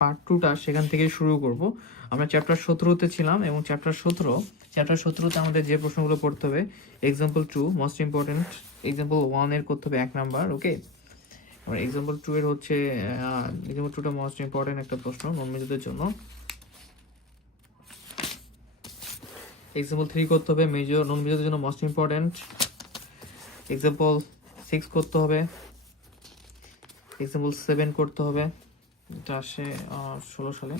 Part 2টা সেখান থেকে শুরু করব। আমরা চ্যাপ্টার 17তে ছিলাম এবং চ্যাপ্টার 17তে আমাদের যে প্রশ্নগুলো পড়তে হবে, এক্সাম্পল 2 মোস্ট ইম্পর্টেন্ট, এক্সাম্পল 1 এর করতে হবে 1 নাম্বার, ওকে। আর এক্সাম্পল 2 এর হচ্ছে এক্সাম্পল 2টা মোস্ট ইম্পর্টেন্ট একটা প্রশ্ন নন মেজরদের জন্য। এক্সাম্পল 3 করতে হবে মেজর নন মেজরদের জন্য মোস্ট ইম্পর্টেন্ট। এক্সাম্পল 6 করতে হবে, এক্সাম্পল 7 করতে হবে, এটা আসে 16 সালে।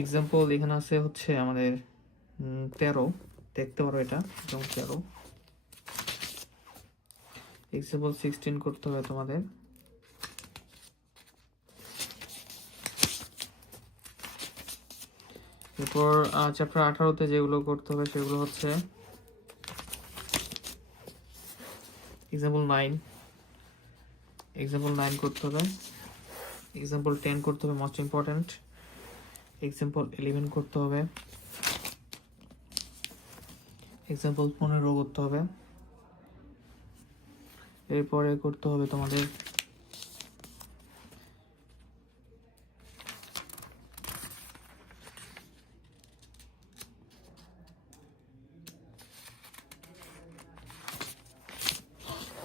এক্সাম্পল এখানে আছে হচ্ছে আমাদের 13, দেখতে পারো এটা যেমন 13। এক্সাম্পল 16 করতে হবে তোমাদের। এরপর চ্যাপ্টার 18তে যেগুলো করতে হবে সেগুলো হচ্ছে এক্সাম্পল 9 করতে হবে, এক্সাম্পল 10 করতে হবে মোস্ট ইম্পর্টেন্ট, এক্সাম্পল 11 করতে হবে, এক্সাম্পল 15 করতে হবে। এরপরে করতে হবে তোমাদের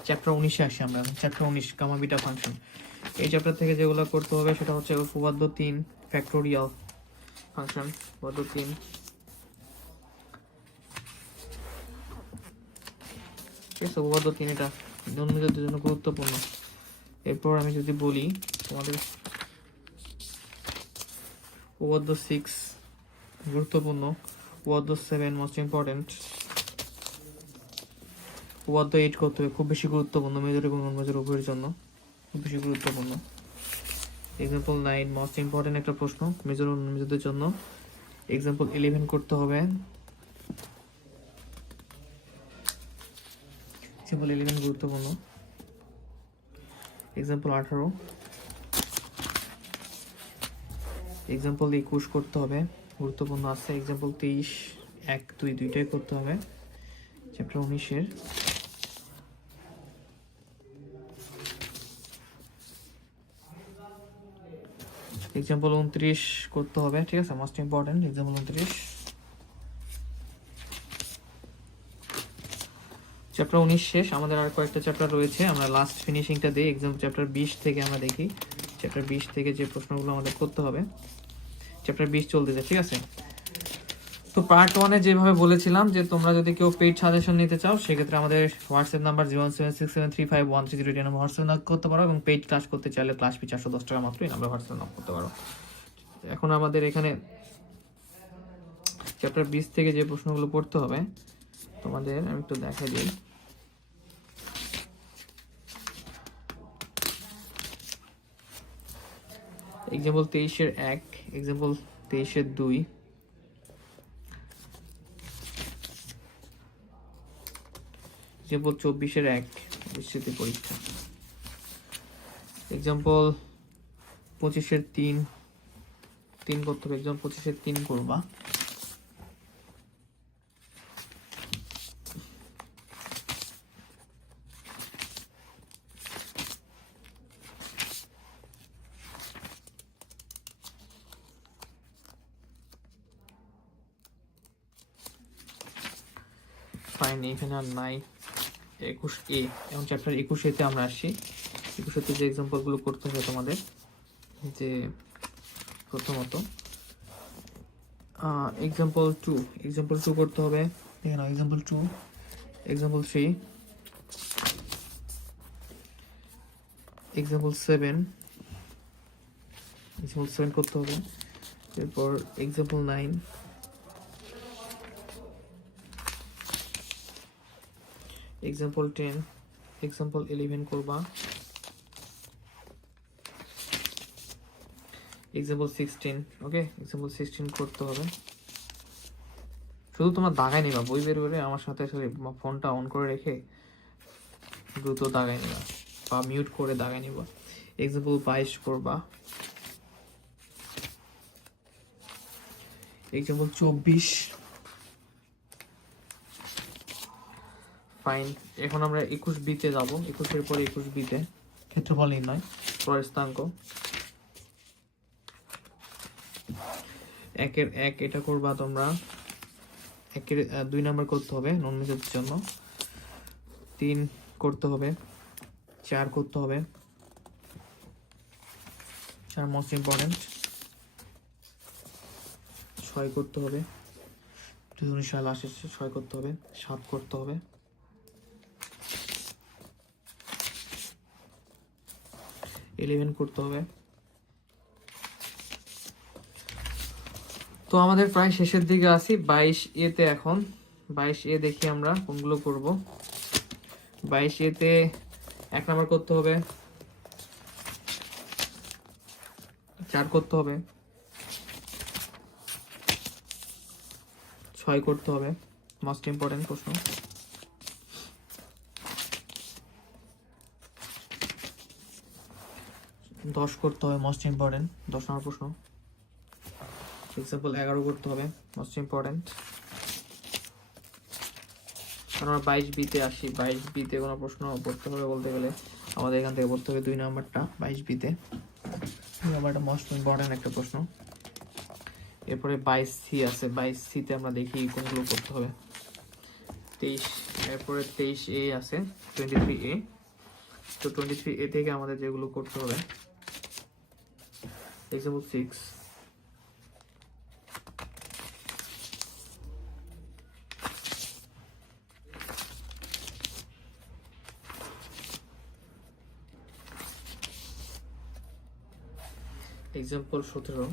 চ্যাপ্টার 19-এ আসি আমরা। Chapter 19 gamma beta function. এই চ্যাপ্টার থেকে যেগুলো করতে হবে সেটা হচ্ছে উপপাদ্য 3 ফ্যাক্টোরিয়াল ফাংশন, উপপাদ্য 3। ঠিক আছে, উপপাদ্য 3 এটা জন্মজাতির জন্য গুরুত্বপূর্ণ। এরপর আমি যদি বলি তোমাদের উপপাদ্য 6 গুরুত্বপূর্ণ, উপপাদ্য 7 মোস্ট ইম্পর্টেন্ট, উপপাদ্য 8 করতে হবে, খুব বেশি গুরুত্বপূর্ণ মেজর এবং নন মেজর উভয়ের জন্য, খুব বেশি গুরুত্বপূর্ণ। এক্সাম্পল 9 মোস্ট ইম্পর্টেন্ট একটা প্রশ্ন মেজর ও নন মেজরদের জন্য। এক্সাম্পল 11 করতে হবে, এক্সাম্পল 11 গুরুত্বপূর্ণ। এক্সাম্পল 18, এক্সাম্পল 21 করতে হবে, গুরুত্বপূর্ণ আছে। এক্সাম্পল 23 1 2 দুইটাই করতে হবে চ্যাপ্টার 19-এর। এক্সাম্পল 29 করতে হবে, ঠিক আছে, মোস্ট ইম্পর্টেন্ট এক্সাম্পল 29। চ্যাপ্টার 19 শেষ, আমাদের আর কয়েকটা চ্যাপ্টার রয়েছে, আমরা লাস্ট ফিনিশিংটা দিই। এক্সাম্পল চ্যাপ্টার 20 থেকে আমরা দেখি, চ্যাপ্টার 20 থেকে যে প্রশ্নগুলো আমাদের করতে হবে, চ্যাপ্টার 20 চলতেছে, ঠিক আছে। তো পার্ট 1-এ যেভাবে বলেছিলাম যে তোমরা যদি কেউ পেইড সাজেশন নিতে চাও সেক্ষেত্রে আমাদের হোয়াটসঅ্যাপ নাম্বার 01767351310 নম্বর হোয়াটসঅ্যাপ নক করতে পারো, এবং পেইড ক্লাস করতে চাইলে ক্লাস ফি 410 টাকা মাত্র, এই নাম্বার হোয়াটসঅ্যাপ নক করতে পারো। এখন আমাদের এখানে চ্যাপ্টার 20 থেকে যে প্রশ্নগুলো পড়তে হবে তোমাদের আমি একটু দেখাই দিই। এক্সাম্পল 23-এর 1, এক্সাম্পল 23-এর 2, এক্সাম্পল 24-এর 1 বিশ্বজিৎ পরীক্ষা, এক্সাম্পল 25-এর 3 করতে হবে, এক্সাম্পল 25-এর 3 করবা। ফাইন, এখানে আর নাই। 21A, এখন চ্যাপ্টার 21-এতে আমরা আসি। 21-এতে যে এক্সাম্পলগুলো করতে হবে তোমাদের, যে প্রথমত এক্সাম্পল 2 করতে হবে, এখানে এক্সাম্পল 2, এক্সাম্পল 3, এক্সাম্পল 7 করতে হবে। এরপর এক্সাম্পল 9, এক্সাম্পল 10, এক্সাম্পল 11 করবা। এক্সাম্পল 16, ওকে, এক্সাম্পল 16 করতে হবে। শুধু তোমার দাগাই নিবা, বই বের করে আমার সাথে সাথে ফোনটা অন করে রেখে দ্রুত দাগাই নিবা বা মিউট করে দাগাই নিবা। এক্সাম্পল 22 করবা। Example 24, fine. এখন আমরা 21B-তে যাবো। 21-এর পরে 21B-তে ক্ষেত্রফল নির্ণয়, প্রস্থেয়াঙ্ক। 1-এর 1 এটা করবা তোমরা। 1-এর 2 নাম্বার করতে হবে নন মেজরের জন্য। 3 করতে হবে, 4 করতে হবে, 4 মোস্ট ইম্পর্টেন্ট। 6 করতে হবে, 2019 সাল আসছে, 6 করতে হবে। 7 করতে হবে। 11 করতে হবে। তো আমাদের প্রায় শেষের দিকে আছি। 22A-তে এখন 22A দেখি আমরা কোনগুলো করব। 22A-তে 1 নাম্বার করতে হবে, 4 করতে হবে, 6 করতে হবে, মোস্ট ইম্পর্টেন্ট প্রশ্ন। 10 করতে হবে, মোস্ট ইম্পর্টেন্ট, 10 নম্বর প্রশ্ন। এক্সাম্পল 11 করতে হবে, মোস্ট ইম্পর্টেন্ট। আমরা 22B-তে আসি। 22B-তে কোনো প্রশ্ন পড়তে হবে বলতে গেলে আমাদের এখান থেকে পড়তে হবে 2 নাম্বারটা। 22B-তে 2 নাম্বারটা মোস্ট ইম্পর্টেন্ট একটা প্রশ্ন। এরপরে 22C আছে। 22C-তে আমরা দেখি কোনগুলো করতে হবে। 23, এরপরে 23A আছে, 23A। তো 23A থেকে আমাদের যেগুলো করতে হবে, এক্সাম্পল 6, এক্সাম্পল 17,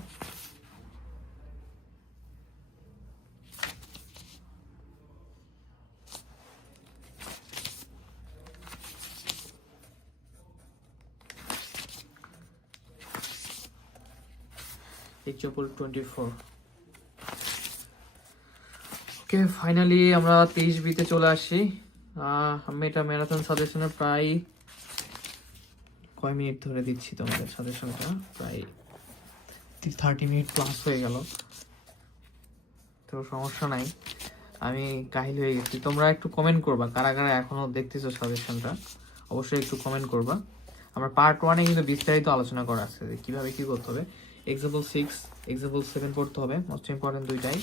এক্সাম্পল 24। ওকে, ফাইনালি আমরা 23B-তে চলে আসি। আমি এটা ম্যারাথন সাজেশনে প্রায় কয় মিনিট ধরে দিচ্ছি তোমাদের সাজেশনটা, প্রায় 30 মিনিট প্লাস হয়ে গেল। তো সমস্যা নাই, আমি কাহিল হয়ে গেছি। তোমরা একটু কমেন্ট করবা কারা কারা এখনো দেখতেছো সাজেশনটা, অবশ্যই একটু কমেন্ট করবা। আমরা পার্ট 1-এ কিন্তু বিস্তারিত আলোচনা করা আছে যে কিভাবে কি করতে হবে। এক্সাম্পল 6, এক্সাম্পল 7 পড়তে হবে, মোস্ট ইম্পর্টেন্ট দুইটাই।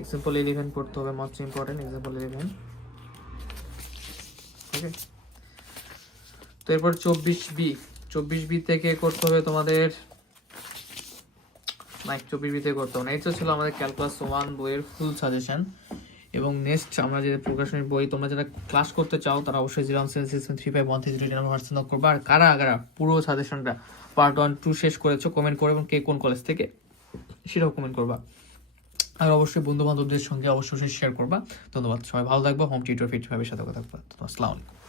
এক্সাম্পল 11 পড়তে হবে, মোস্ট ইম্পর্টেন্ট, এক্সাম্পল 11। ওকে, তো এরপর 24B থেকে করতে হবে তোমাদের, না 24B থেকে করতে হবে না। এই তো ছিল আমাদের ক্যালকুলাস 1 বইয়ের ফুল সাজেশন। এবং নেক্সট আমরা যে প্রকাশনের বই, তোমরা যারা ক্লাস করতে চাও তারা অবশ্যই 017635130 হোয়াটসঅ্যাপ করবা। আর কারা কারা পুরো সাজেশনটা পার্ট 1, 2 শেষ করেছো কমেন্ট করে, এবং কে কোন কলেজ থেকে সেটাও কমেন্ট করবা। আর অবশ্যই বন্ধু বান্ধবদের সঙ্গে অবশ্যই শেয়ার করবা। ধন্যবাদ, সবাই ভালো থাকবো। হোম টিউটর 55-এর সাথে কথা বলবো। আসসালামু আলাইকুম।